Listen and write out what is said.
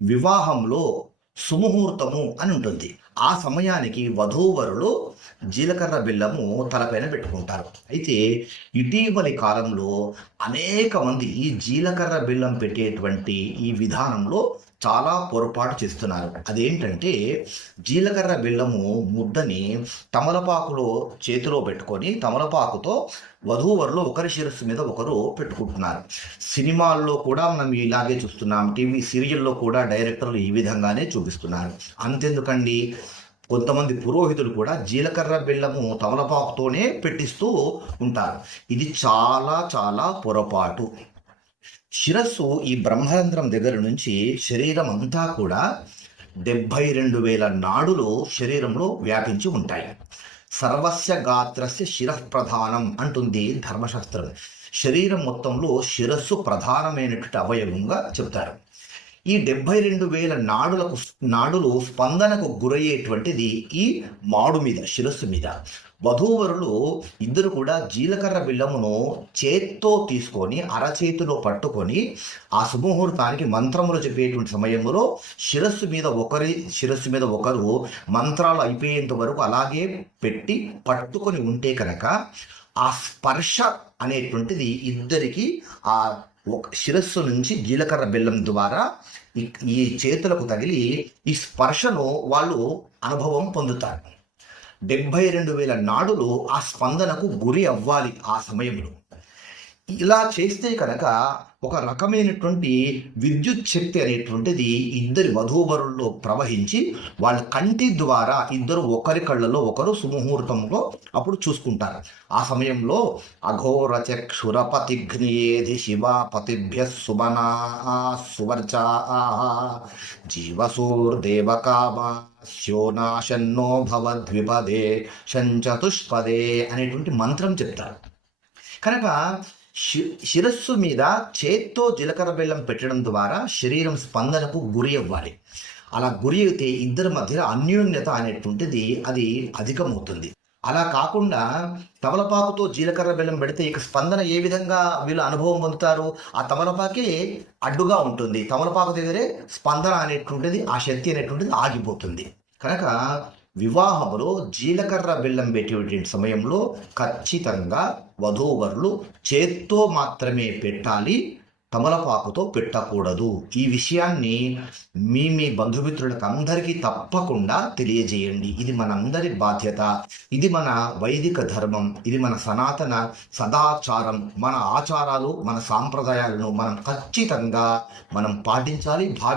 వివాహంలో సుముహూర్తము అని ఉంటుంది. ఆ సమయానికి వధూవరులు జీలకర్ర బెల్లము తలపైన పెట్టుకుంటారు. అయితే ఇటీవలి కాలంలో అనేక మంది ఈ జీలకర్ర బెల్లం పెట్టేటువంటి ఈ విధానంలో చాలా పొరపాటు చేస్తున్నారు. అదేంటంటే జీలకర్ర బెల్లము ముద్దని తమలపాకులో చేతిలో పెట్టుకొని తమలపాకుతో వధూవరులు ఒకరి శిరస్సు మీద ఒకరు పెట్టుకుంటున్నారు. సినిమాల్లో కూడా మనం ఇలాగే చూస్తున్నాం. టీవీ సీరియల్లో కూడా డైరెక్టర్లు ఈ విధంగానే చూపిస్తున్నారు. అంతెందుకండి, కొంతమంది పురోహితులు కూడా జీలకర్ర బెల్లము తమలపాకుతోనే పెట్టిస్తూ ఉంటారు. ఇది చాలా చాలా పొరపాటు. శిరస్సు ఈ బ్రహ్మరంధ్రం దగ్గర నుంచి శరీరం అంతా కూడా 72,000 నాడులు శరీరంలో వ్యాపించి ఉంటాయి. సర్వస్య గాత్రస్య శిరః ప్రధానం అంటుంది ధర్మశాస్త్రం. శరీరం మొత్తంలో శిరస్సు ప్రధానమైనటువంటి అవయవంగా చెప్తారు. ఈ 72,000 నాడులు స్పందనకు గురయ్యేటువంటిది ఈ మాడు మీద, శిరస్సు మీద. వధూవరులు ఇద్దరు కూడా జీలకర్ర బెల్లమును చేత్తో తీసుకొని అరచేతిలో పట్టుకొని ఆ శుభముహూర్తానికి మంత్రములు చెప్పేటువంటి సమయంలో శిరస్సు మీద ఒకరు మంత్రాలు అయిపోయేంత వరకు అలాగే పెట్టి పట్టుకొని ఉంటే కనుక ఆ స్పర్శ అనేటువంటిది ఇద్దరికి ఆ శిరస్సు నుంచి జీలకర్ర బెల్లం ద్వారా ఈ చేతులకు తగిలి ఈ స్పర్శను వాళ్ళు అనుభవం పొందుతారు. 72,000 నాడులు ఆ స్పందనకు గురి అవ్వాలి ఆ సమయంలో. ఇలా చేస్తే కనుక ఒక రకమైనటువంటి విద్యుత్ శక్తి అనేటువంటిది ఇద్దరి వధూవరుల్లో ప్రవహించి వాళ్ళ కంటి ద్వారా ఇద్దరు ఒకరి కళ్ళలో ఒకరు సుముహూర్తంలో అప్పుడు చూసుకుంటారు. ఆ సమయంలో అఘోర చక్షురపతిఘ్నియేధి శివాపతిభ్య సుమనా సువర్చా జీవసూర్దేవకామా శోనాశన్నో భవద్విపదే శంచతుష్పదే అనేటువంటి మంత్రం చెప్తారు. కనుక శిరస్సు మీద చేత్తో జీలకర్ర బెల్లం పెట్టడం ద్వారా శరీరం స్పందనకు గురి అవ్వాలి. అలా గురి అయితే ఇద్దరి మధ్య అన్యోన్యత అనేటువంటిది అది అధికమవుతుంది. అలా కాకుండా తమలపాకుతో జీలకర్ర బెల్లం పెడితే ఇక స్పందన ఏ విధంగా వీళ్ళు అనుభవం పొందుతారు? ఆ తమలపాకే అడ్డుగా ఉంటుంది. తమలపాకు దగ్గరే స్పందన అనేటువంటిది, ఆ శక్తి అనేటువంటిది ఆగిపోతుంది. కనుక వివాహంలో జీలకర్ర బెల్లం పెట్టేటువంటి సమయంలో ఖచ్చితంగా వధూవరులు చేత్తో మాత్రమే పెట్టాలి, తమలపాకుతో పెట్టకూడదు. ఈ విషయాన్ని మీ బంధుమిత్రులకు అందరికీ తప్పకుండా తెలియజేయండి. ఇది మనందరి బాధ్యత. ఇది మన వైదిక ధర్మం. ఇది మన సనాతన సదాచారం. మన ఆచారాలు, మన సాంప్రదాయాలను మనం ఖచ్చితంగా పాటించాలి.